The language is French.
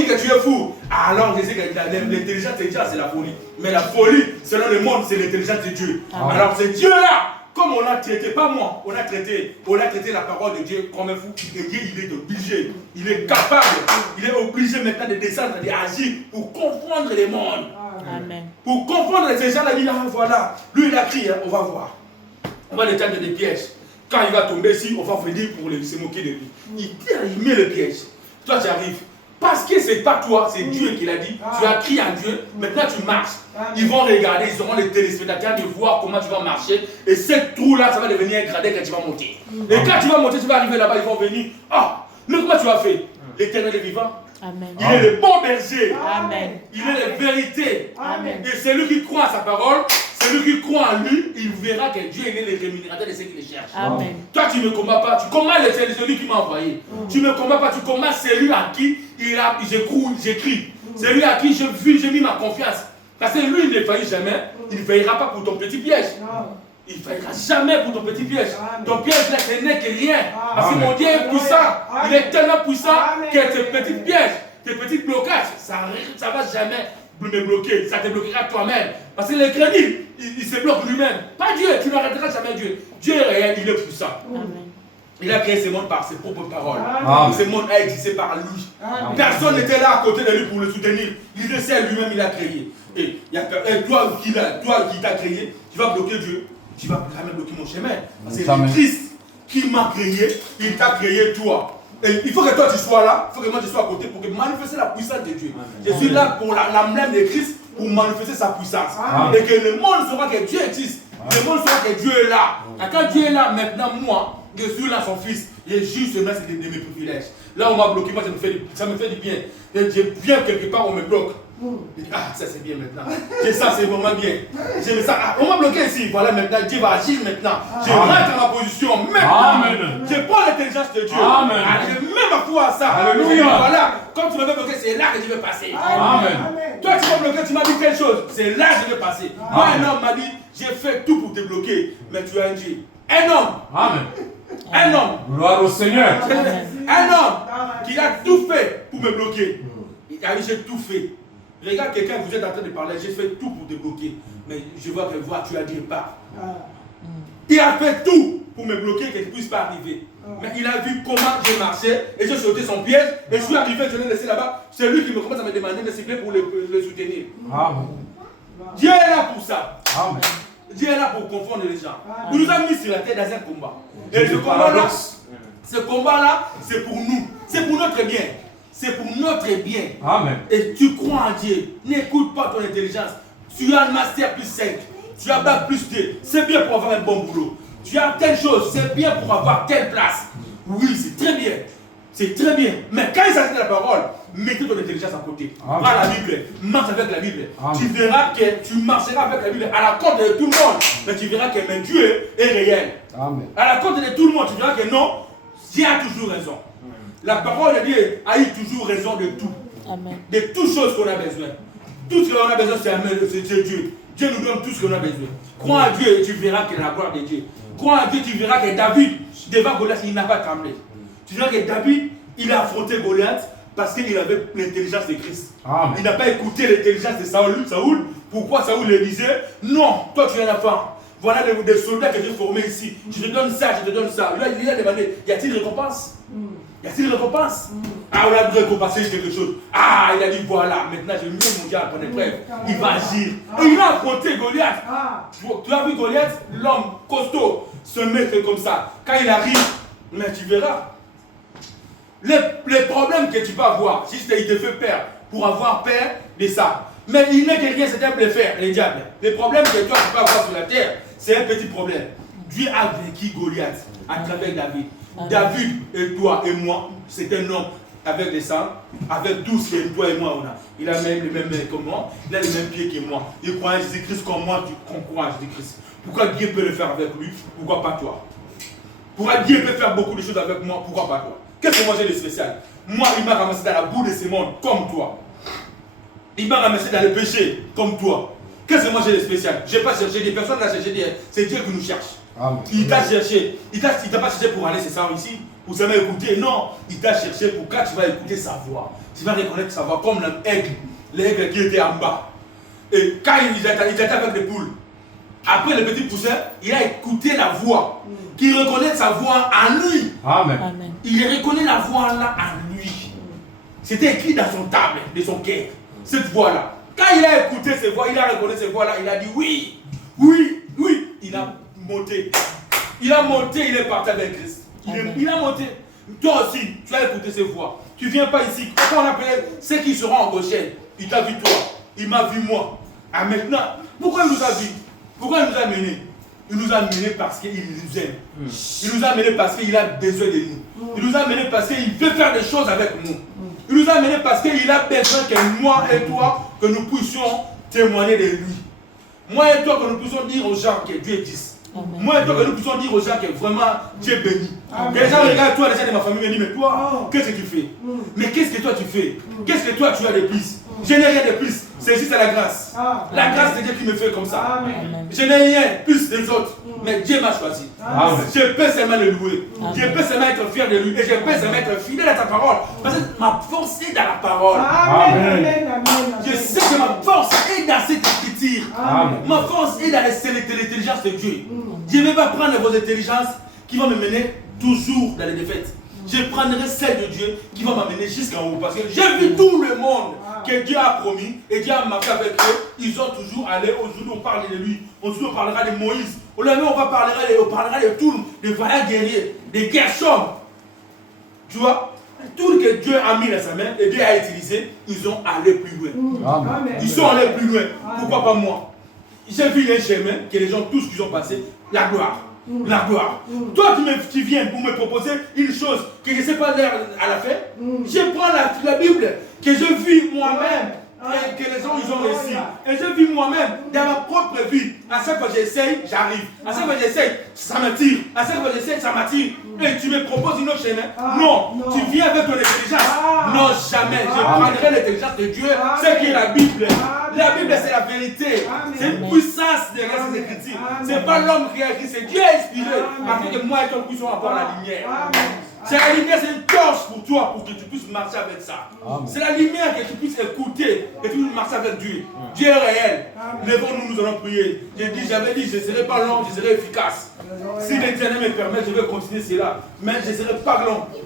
dit que tu es fou. Alors je sais que l'intelligence de Dieu, c'est la folie. Mais la folie, selon le monde, c'est l'intelligence de Dieu. Amen. Alors c'est Dieu-là, comme on a traité, pas moi, on a traité la parole de Dieu comme un fou. Et Dieu, il est obligé, il est capable, il est obligé maintenant de descendre, d'agir pour confondre les mondes. Amen. Pour confondre ces gens-là, il dit, ah voilà, lui il a crié, on va voir. On va l'éteindre des pièges. Quand il va tomber ici, on va venir pour se moquer de lui. Il met le piège. Toi, tu arrives. Parce que ce n'est pas toi, c'est Dieu qui l'a dit. Tu as crié à Dieu, maintenant tu marches. Ils vont regarder, ils auront les téléspectateurs de voir comment tu vas marcher. Et ce trou-là, ça va devenir un gradin quand tu vas monter. Et quand tu vas monter, tu vas arriver là-bas, ils vont venir. Ah, mais comment tu as fait? L'Éternel est vivant. Amen. Il est le bon berger. Amen. Il est la vérité. Amen. Et celui qui croit à sa parole, celui qui croit en lui, il verra que Dieu est le rémunérateur de ceux qui le cherchent. Amen. Toi, tu ne me combats pas. Tu combats celui qui m'a envoyé. Tu ne me combats pas. Tu combats celui à qui j'écris. Celui à qui j'ai mis ma confiance. Parce que lui, il ne faillit jamais. Il ne faillira pas pour ton petit piège. Il ne faillira jamais pour ton petit piège. Ton piège là, ce n'est que rien. Parce que mon Dieu est puissant. Il est tellement puissant que tes petits pièges, tes petits blocages, ça ne va jamais me bloquer. Ça te bloquera toi-même. Parce que le crédit, il se bloque lui-même. Pas Dieu. Tu n'arrêteras jamais Dieu. Dieu est réel, il est puissant. Amen. Il a créé ce monde par ses propres paroles. Amen. Ce monde a existé par lui. Amen. Personne n'était là à côté de lui pour le soutenir. Il le sait lui-même, il a créé. Et toi qui t'as créé, tu vas bloquer Dieu. Tu vas jamais bloquer mon chemin. Parce que c'est Christ qui m'a créé, il t'a créé toi. Et il faut que toi tu sois là, il faut que moi je sois à côté pour manifester la puissance de Dieu. Amen. Je suis là pour l'emblème de Christ, pour manifester sa puissance. Amen. Et que le monde saura que Dieu existe. Amen. Le monde saura que Dieu est là. Et quand Dieu est là, maintenant moi, je suis là son fils. Je juge seulement de mes privilèges. Là on m'a bloqué, moi ça me fait du bien. Et je viens quelque part, on me bloque. Ah, ça c'est bien maintenant. Ça c'est vraiment bien. J'aime ça. Ah, on m'a bloqué ici. Voilà maintenant. Dieu va agir maintenant. Je rentre dans ma position maintenant. Amen. Je prends l'intelligence de Dieu. Amen. Ah, je mets ma foi à ça. Alléluia. Voilà. Quand tu m'avais bloqué, c'est là que je vais passer. Amen. Toi tu m'as bloqué, tu m'as dit quelque chose. C'est là que je vais passer. Amen. Moi un homme m'a dit, j'ai fait tout pour te bloquer. Mais tu as un Dieu. Un homme. Amen. Un homme. Gloire au Seigneur. Un homme qui a tout fait pour me bloquer. Il a dit, j'ai tout fait. Regarde quelqu'un, vous êtes en train de parler, j'ai fait tout pour te bloquer. Mais je vois que tu as dit pas. Il a fait tout pour me bloquer, que tu ne puisses pas arriver. Mais il a vu comment j'ai marché et j'ai sauté son piège. Et je suis arrivé, je l'ai laissé là-bas. C'est lui qui me commence à me demander de cibler pour le soutenir. Amen. Dieu est là pour ça. Amen. Dieu est là pour confondre les gens. Il nous a mis sur la terre dans un combat. Et ce combat-là, c'est pour nous. C'est pour notre bien. C'est pour notre bien. Amen. Et tu crois en Dieu. N'écoute pas ton intelligence. Tu as un master plus 5. Tu as bac plus 2. C'est bien pour avoir un bon boulot. Tu as telle chose. C'est bien pour avoir telle place. Oui, c'est très bien. C'est très bien. Mais quand il s'agit de la parole, mettez ton intelligence à côté. Prends la Bible. Marche avec la Bible. Amen. Tu verras que tu marcheras avec la Bible à la compte de tout le monde. Mais tu verras que même Dieu est réel. Amen. À la compte de tout le monde, tu verras que non, Dieu a toujours raison. La parole de Dieu a eu toujours raison de tout. Amen. De toutes choses qu'on a besoin. Tout ce qu'on a besoin, c'est Dieu. Dieu nous donne tout ce qu'on a besoin. Crois en Dieu et tu verras que la gloire de Dieu. Crois en Dieu, tu verras que David, devant Goliath, il n'a pas tremblé. Tu verras que David, il a affronté Goliath parce qu'il avait l'intelligence de Christ. Amen. Il n'a pas écouté l'intelligence de Saoul. Pourquoi Saoul le disait? Non, toi tu es un enfant. Voilà des soldats que j'ai formés ici. Je te donne ça, je te donne ça. Là, il a demandé, y a-t-il récompense? Y a-t-il récompense? Ah, on a récompensé quelque chose. Ah, il a dit voilà, maintenant je mets mon Dieu à ton épreuve. Il va agir. Et il a affronté Goliath. Tu as vu Goliath, l'homme costaud, se mettre comme ça. Quand il arrive, mais tu verras. Les problèmes que tu vas avoir, si il te fait peur, pour avoir peur de ça. Mais il n'est que rien, c'est un faire, les diables. Les problèmes que toi tu peux avoir sur la terre, c'est un petit problème. Dieu a vaincu Goliath à travers David. David et toi et moi, c'est un homme avec des sangs, avec tout ce que toi et moi on a. Il a même les mêmes mains que moi, il a les mêmes pieds que moi. Il croit en Jésus-Christ comme moi, tu crois en Jésus-Christ. Pourquoi Dieu peut le faire avec lui? Pourquoi pas toi? Pourquoi Dieu peut faire beaucoup de choses avec moi? Pourquoi pas toi? Qu'est-ce que moi j'ai de spécial? Moi, il m'a ramassé dans la boue de ce monde comme toi. Il m'a ramassé dans le péché comme toi. Qu'est-ce que moi j'ai de spécial? Je n'ai pas cherché des personnes à chercher, c'est Dieu qui nous cherche. Il t'a cherché. Il t'a pas cherché pour aller, c'est ça ici, pour seulement écouter. Non, il t'a cherché pour quand tu vas écouter sa voix. Tu vas reconnaître sa voix comme l'aigle qui était en bas. Et quand il était avec les poules, après le petit poussin, il a écouté la voix. Qu'il reconnaît sa voix en lui. Amen. Il reconnaît la voix là en lui. C'était écrit dans son table, de son cœur. Cette voix-là. Quand il a écouté ces voix, il a reconnu ces voix-là, il a dit oui, oui, oui. Il a monté. Il a monté, il est parti avec Christ. Il a monté. Toi aussi, tu as écouté ces voix. Tu ne viens pas ici. Comment on appelle ceux qui seront en Goshen? Il t'a vu toi. Il m'a vu moi. Ah maintenant, pourquoi il nous a vus? Pourquoi il nous a menés? Il nous a menés parce qu'il nous aime. Il nous a menés parce qu'il a besoin de nous. Il nous a menés parce qu'il veut faire des choses avec nous. Il nous a menés parce qu'il a besoin que moi et toi, que nous puissions témoigner de lui. Moi et toi, que nous puissions dire aux gens que Dieu existe. Moi et toi, que nous puissions dire aux gens que vraiment Dieu est béni. Que les gens regardent toi, les gens de ma famille me disent, mais toi, qu'est-ce que tu fais? Mais qu'est-ce que toi tu fais? Qu'est-ce que toi tu as de plus? Je n'ai rien de plus. C'est juste la grâce. La grâce de Dieu qui me fait comme ça. Je n'ai rien plus des autres. Mais Dieu m'a choisi. Je peux seulement le louer. Je peux seulement être fier de lui. Et je peux seulement être fidèle à ta parole. Parce que ma force est dans la parole. Je sais que ma force est dans cette écriture. Ma force est dans l'intelligence de Dieu. Je ne vais pas prendre vos intelligences qui vont me mener toujours dans les défaites. Je prendrai celle de Dieu qui va m'amener jusqu'en haut. Parce que j'ai vu tout le monde que Dieu a promis et Dieu a marqué avec eux. Ils ont toujours allé. Aujourd'hui, on parle de lui. Aujourd'hui, on parlera de Moïse. Aujourd'hui, on parlera de tout, de valeurs guerriers, de Gershom. Tu vois, tout ce que Dieu a mis dans sa main et Dieu a utilisé, ils ont allé plus loin. Ils sont allés plus loin. Pourquoi pas moi? J'ai vu un chemin que les gens tous qui ont passé, la gloire. La gloire. Toi tu viens pour me proposer une chose que je ne sais pas dire à la fin. Je prends la Bible que je vis moi-même et que les gens ils ont réussi. Et je vis moi-même dans ma propre vie. À chaque fois que j'essaye, j'arrive. À chaque fois que j'essaye, ça m'attire. À chaque fois que j'essaye, ça m'attire. Et tu me proposes une autre chemin. Non, tu viens avec ton intelligence. Non, jamais. Je prendrai l'intelligence de Dieu. C'est qui est la Bible. La Bible, c'est la vérité. C'est une puissance derrière ces écritures. Ce n'est pas l'homme qui a écrit, c'est Dieu inspiré. Afin que moi et toi puissions avoir la lumière. C'est la lumière, c'est une torche pour toi, pour que tu puisses marcher avec ça. C'est la lumière que tu puisses écouter, que tu puisses marcher avec Dieu. Dieu est réel. Lèvons-nous, nous allons prier. J'avais dit, je ne serai pas long, je serai efficace. Si l'Éternel me permet, je vais continuer cela. Mais je ne serai pas long.